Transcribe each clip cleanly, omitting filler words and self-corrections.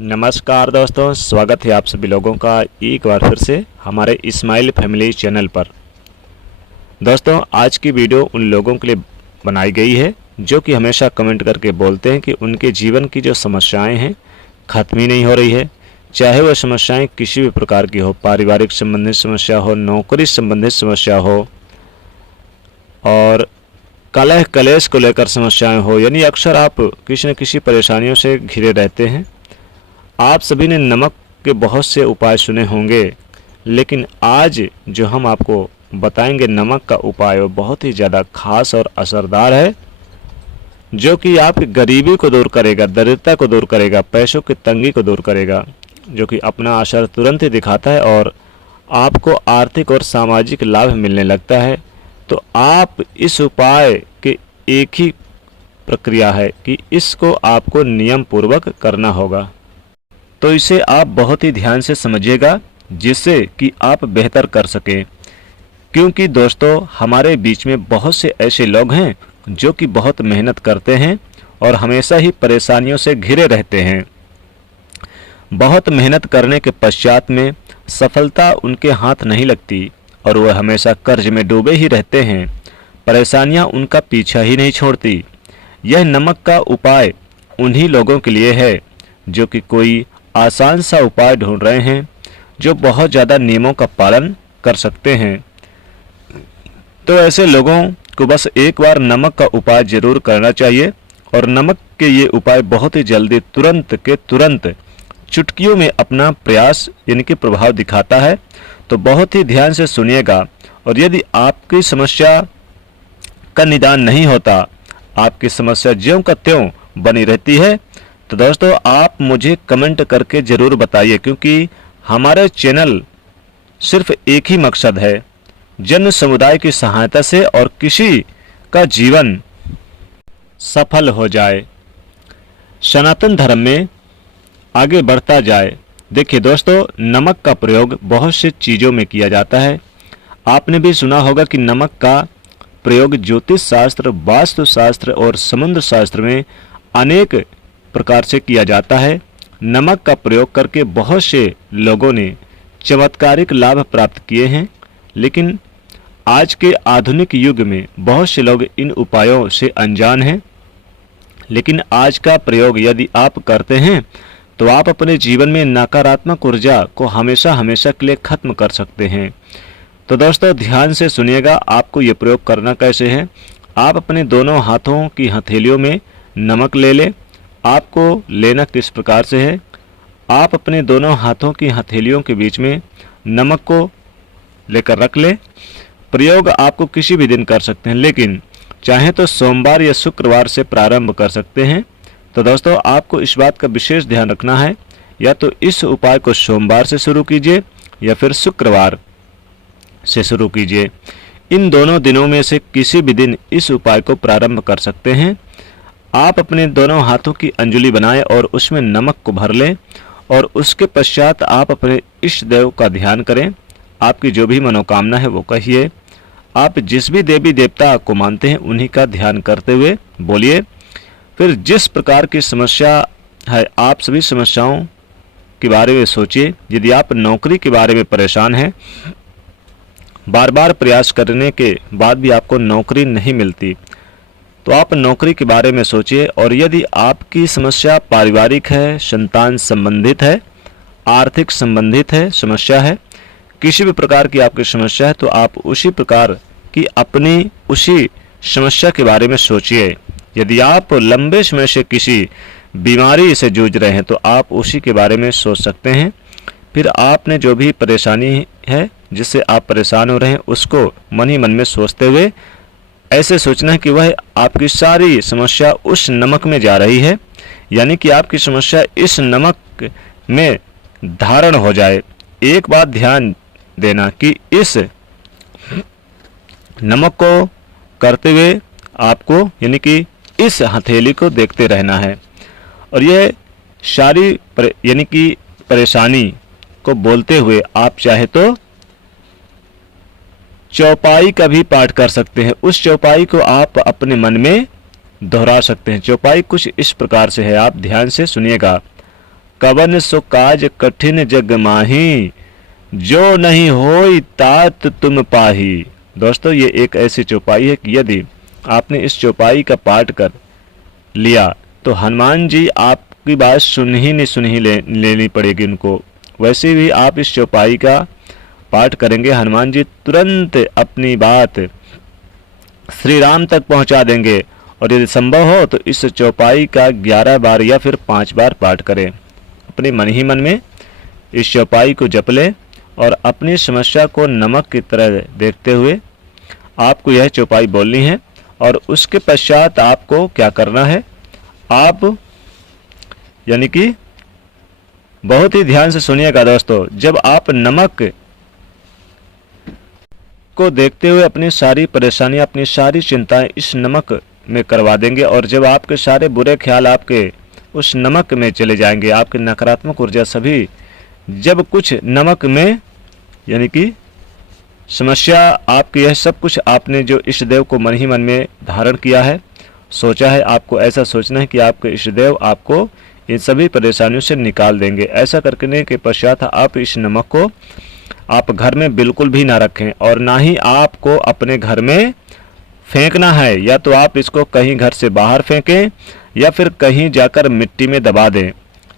नमस्कार दोस्तों, स्वागत है आप सभी लोगों का एक बार फिर से हमारे इस्माइल फैमिली चैनल पर। दोस्तों, आज की वीडियो उन लोगों के लिए बनाई गई है जो कि हमेशा कमेंट करके बोलते हैं कि उनके जीवन की जो समस्याएं हैं ख़त्म ही नहीं हो रही है। चाहे वह समस्याएं किसी भी प्रकार की हो, पारिवारिक संबंधित समस्या हो, नौकरी संबंधित समस्या हो और कलह कलेश को लेकर समस्याएं हो, यानी अक्सर आप किसी न किसी परेशानियों से घिरे रहते हैं। आप सभी ने नमक के बहुत से उपाय सुने होंगे, लेकिन आज जो हम आपको बताएंगे नमक का उपाय वो बहुत ही ज़्यादा खास और असरदार है, जो कि आपकी गरीबी को दूर करेगा, दरिद्रता को दूर करेगा, पैसों की तंगी को दूर करेगा, जो कि अपना असर तुरंत ही दिखाता है और आपको आर्थिक और सामाजिक लाभ मिलने लगता है। तो आप इस उपाय के एक ही प्रक्रिया है कि इसको आपको नियम पूर्वक करना होगा। तो इसे आप बहुत ही ध्यान से समझिएगा जिससे कि आप बेहतर कर सकें, क्योंकि दोस्तों हमारे बीच में बहुत से ऐसे लोग हैं जो कि बहुत मेहनत करते हैं और हमेशा ही परेशानियों से घिरे रहते हैं। बहुत मेहनत करने के पश्चात में सफलता उनके हाथ नहीं लगती और वह हमेशा कर्ज में डूबे ही रहते हैं। परेशानियां उनका पीछा ही नहीं छोड़ती। यह नमक का उपाय उन्हीं लोगों के लिए है जो कि कोई आसान सा उपाय ढूंढ रहे हैं, जो बहुत ज़्यादा नियमों का पालन कर सकते हैं। तो ऐसे लोगों को बस एक बार नमक का उपाय जरूर करना चाहिए और नमक के ये उपाय बहुत ही जल्दी तुरंत के तुरंत चुटकियों में अपना प्रयास यानी कि प्रभाव दिखाता है। तो बहुत ही ध्यान से सुनिएगा। और यदि आपकी समस्या का निदान नहीं होता, आपकी समस्या ज्यों का त्यों बनी रहती है, तो दोस्तों आप मुझे कमेंट करके ज़रूर बताइए, क्योंकि हमारे चैनल सिर्फ एक ही मकसद है, जन समुदाय की सहायता से और किसी का जीवन सफल हो जाए, सनातन धर्म में आगे बढ़ता जाए। देखिए दोस्तों, नमक का प्रयोग बहुत से चीज़ों में किया जाता है। आपने भी सुना होगा कि नमक का प्रयोग ज्योतिष शास्त्र, वास्तु शास्त्र और समुद्र शास्त्र में अनेक प्रकार से किया जाता है। नमक का प्रयोग करके बहुत से लोगों ने चमत्कारिक लाभ प्राप्त किए हैं, लेकिन आज के आधुनिक युग में बहुत से लोग इन उपायों से अनजान हैं। लेकिन आज का प्रयोग यदि आप करते हैं तो आप अपने जीवन में नकारात्मक ऊर्जा को हमेशा हमेशा के लिए खत्म कर सकते हैं। तो दोस्तों ध्यान से सुनिएगा, आपको ये प्रयोग करना कैसे है। आप अपने दोनों हाथों की हथेलियों में नमक ले लें। आपको लेना किस प्रकार से है, आप अपने दोनों हाथों की हथेलियों के बीच में नमक को लेकर रख लें। प्रयोग आपको किसी भी दिन कर सकते हैं, लेकिन चाहे तो सोमवार या शुक्रवार से प्रारंभ कर सकते हैं। तो दोस्तों आपको इस बात का विशेष ध्यान रखना है, या तो इस उपाय को सोमवार से शुरू कीजिए या फिर शुक्रवार से शुरू कीजिए। इन दोनों दिनों में से किसी भी दिन इस उपाय को प्रारंभ कर सकते हैं। आप अपने दोनों हाथों की अंजलि बनाएं और उसमें नमक को भर लें और उसके पश्चात आप अपने इष्ट देव का ध्यान करें। आपकी जो भी मनोकामना है वो कहिए। आप जिस भी देवी देवता को मानते हैं उन्हीं का ध्यान करते हुए बोलिए। फिर जिस प्रकार की समस्या है, आप सभी समस्याओं के बारे में सोचिए। यदि आप नौकरी के बारे में परेशान हैं, बार बार प्रयास करने के बाद भी आपको नौकरी नहीं मिलती, तो आप नौकरी के बारे में सोचिए। और यदि आपकी समस्या पारिवारिक है, संतान संबंधित है, आर्थिक संबंधित है, समस्या है, किसी भी प्रकार की आपकी समस्या है, तो आप उसी प्रकार की अपनी उसी समस्या के बारे में सोचिए। यदि आप लंबे समय से किसी बीमारी से जूझ रहे हैं तो आप उसी के बारे में सोच सकते हैं। फिर आपने जो भी परेशानी है जिससे आप परेशान हो रहे हैं उसको मन ही मन में सोचते हुए ऐसे सोचना है कि वह आपकी सारी समस्या उस नमक में जा रही है, यानी कि आपकी समस्या इस नमक में धारण हो जाए। एक बात ध्यान देना कि इस नमक को करते हुए आपको यानी कि इस हथेली को देखते रहना है और यह सारी यानी कि परेशानी को बोलते हुए आप चाहे तो चौपाई का भी पाठ कर सकते हैं। उस चौपाई को आप अपने मन में दोहरा सकते हैं। चौपाई कुछ इस प्रकार से है, आप ध्यान से सुनिएगा। कवन सो काज कठिन जग माही, जो नहीं होई तात तुम पाही। दोस्तों ये एक ऐसी चौपाई है कि यदि आपने इस चौपाई का पाठ कर लिया तो हनुमान जी आपकी बात सुन ही लेनी पड़ेगी उनको। वैसे भी आप इस चौपाई का पाठ करेंगे, हनुमान जी तुरंत अपनी बात श्री राम तक पहुंचा देंगे। और यदि संभव हो तो इस चौपाई का 11 बार या फिर 5 बार पाठ करें। अपने मन ही मन में इस चौपाई को जप लें और अपनी समस्या को नमक की तरह देखते हुए आपको यह चौपाई बोलनी है। और उसके पश्चात आपको क्या करना है, आप यानी कि बहुत ही ध्यान से सुनिएगा दोस्तों। जब आप नमक को देखते हुए अपनी सारी परेशानियां, अपनी सारी चिंताएं इस नमक में करवा देंगे और जब आपके सारे बुरे ख्याल आपके उस नमक में चले जाएंगे, आपकी नकारात्मक ऊर्जा सभी जब कुछ नमक में यानी कि समस्या आपकी, यह सब कुछ आपने जो इष्ट देव को मन ही मन में धारण किया है, सोचा है, आपको ऐसा सोचना है कि आपके इष्ट देव आपको इन सभी परेशानियों से निकाल देंगे। ऐसा करने के पश्चात आप इस नमक को आप घर में बिल्कुल भी ना रखें और ना ही आपको अपने घर में फेंकना है। या तो आप इसको कहीं घर से बाहर फेंकें या फिर कहीं जाकर मिट्टी में दबा दें,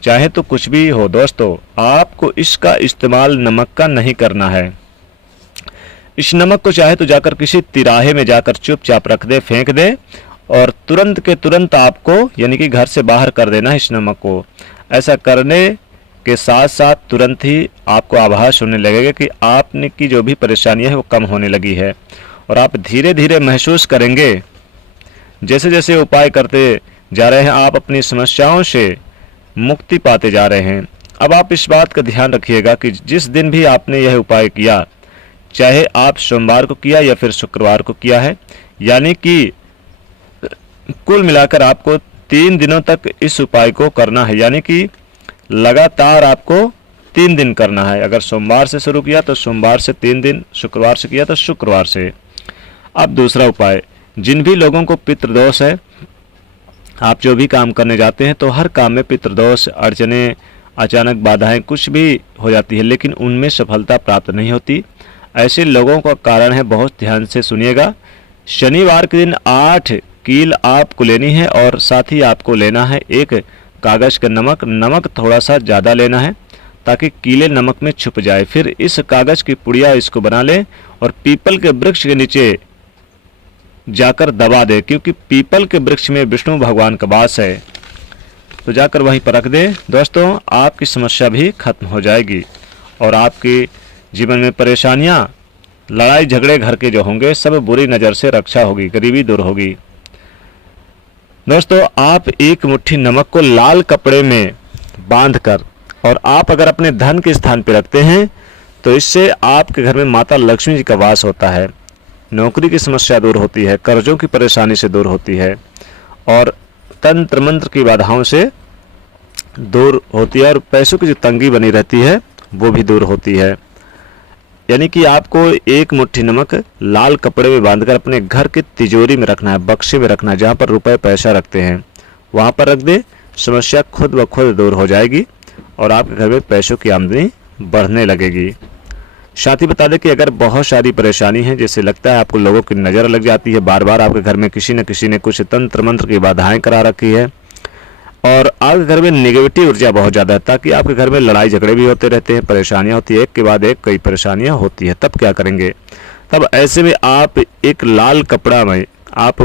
चाहे तो कुछ भी हो दोस्तों, आपको इसका इस्तेमाल नमक का नहीं करना है। इस नमक को चाहे तो जाकर किसी तिराहे में जाकर चुपचाप रख दे, फेंक दे और तुरंत के तुरंत आपको यानी कि घर से बाहर कर देना है इस नमक को। ऐसा करने के साथ साथ तुरंत ही आपको आभास होने लगेगा कि आपने की जो भी परेशानियां है वो कम होने लगी है और आप धीरे धीरे महसूस करेंगे जैसे जैसे उपाय करते जा रहे हैं आप अपनी समस्याओं से मुक्ति पाते जा रहे हैं। अब आप इस बात का ध्यान रखिएगा कि जिस दिन भी आपने यह उपाय किया, चाहे आप सोमवार को किया या फिर शुक्रवार को किया है, यानी कि कुल मिलाकर आपको 3 दिनों तक इस उपाय को करना है, यानी कि लगातार आपको 3 दिन करना है। अगर सोमवार से शुरू किया तो सोमवार से 3 दिन, शुक्रवार से किया तो शुक्रवार से। अब दूसरा उपाय, जिन भी लोगों को पितृदोष है, आप जो भी काम करने जाते हैं तो हर काम में पितृदोष, अड़चने, अचानक बाधाएं कुछ भी हो जाती है लेकिन उनमें सफलता प्राप्त नहीं होती। ऐसे लोगों का कारण है, बहुत ध्यान से सुनिएगा, शनिवार के दिन 8 कील आपको लेनी है और साथ ही आपको लेना है एक कागज का नमक थोड़ा सा ज़्यादा लेना है ताकि कीले नमक में छुप जाए। फिर इस कागज की पुड़िया इसको बना लें और पीपल के वृक्ष के नीचे जाकर दबा दे, क्योंकि पीपल के वृक्ष में विष्णु भगवान का वास है, तो जाकर वहीं पर रख दे। दोस्तों आपकी समस्या भी खत्म हो जाएगी और आपके जीवन में परेशानियां, लड़ाई झगड़े घर के जो होंगे सब बुरी नज़र से रक्षा होगी, गरीबी दूर होगी। दोस्तों आप एक मुट्ठी नमक को लाल कपड़े में बांधकर और आप अगर अपने धन के स्थान पर रखते हैं तो इससे आपके घर में माता लक्ष्मी जी का वास होता है, नौकरी की समस्या दूर होती है, कर्जों की परेशानी से दूर होती है और तंत्र मंत्र की बाधाओं से दूर होती है और पैसों की जो तंगी बनी रहती है वो भी दूर होती है। यानी कि आपको एक मुट्ठी नमक लाल कपड़े में बांधकर अपने घर के तिजोरी में रखना है, बक्से में रखना है, जहाँ पर रुपए पैसा रखते हैं वहाँ पर रख दे। समस्या खुद ब खुद दूर हो जाएगी और आपके घर में पैसों की आमदनी बढ़ने लगेगी। साथ ही बता दें कि अगर बहुत सारी परेशानी है, जैसे लगता है आपको लोगों की नज़र लग जाती है, बार बार आपके घर में किसी न किसी ने कुछ तंत्र मंत्र की बाधाएं करा रखी है और आपके घर में नेगेटिव ऊर्जा बहुत ज़्यादा है, ताकि आपके घर में लड़ाई झगड़े भी होते रहते हैं, परेशानियां होती है, एक के बाद एक कई परेशानियां होती है, तब क्या करेंगे? तब ऐसे में आप एक लाल कपड़ा में आप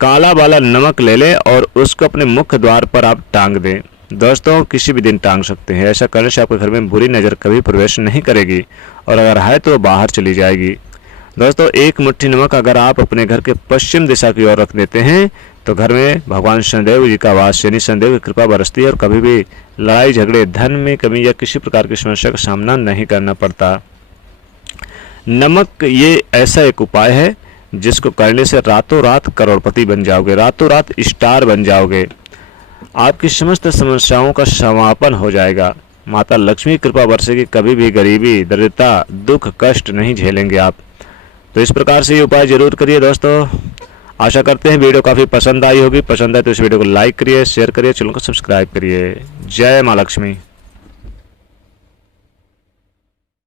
काला वाला नमक ले लें और उसको अपने मुख्य द्वार पर आप टांग दें। दोस्तों किसी भी दिन टांग सकते हैं, ऐसा करने से आपके घर में बुरी नज़र कभी प्रवेश नहीं करेगी और अगर है तो बाहर चली जाएगी। दोस्तों एक मुट्ठी नमक अगर आप अपने घर के पश्चिम दिशा की ओर रख देते हैं तो घर में भगवान शनिदेव जी का वास, शनि शनिदेव की कृपा बरसती है और कभी भी लड़ाई झगड़े, धन में कमी या किसी प्रकार की समस्या का सामना नहीं करना पड़ता। नमक ये ऐसा एक उपाय है जिसको करने से रातों रात करोड़पति बन जाओगे, रातों रात स्टार बन जाओगे, आपकी समस्त समस्याओं का समापन हो जाएगा, माता लक्ष्मी कृपा बरसेगी, कभी भी गरीबी, दरिद्रता, दुख, कष्ट नहीं झेलेंगे आप। तो इस प्रकार से ये उपाय जरूर करिए दोस्तों। आशा करते हैं वीडियो काफ़ी पसंद आई होगी। पसंद आए तो इस वीडियो को लाइक करिए, शेयर करिए, चैनल को सब्सक्राइब करिए। जय माँ लक्ष्मी।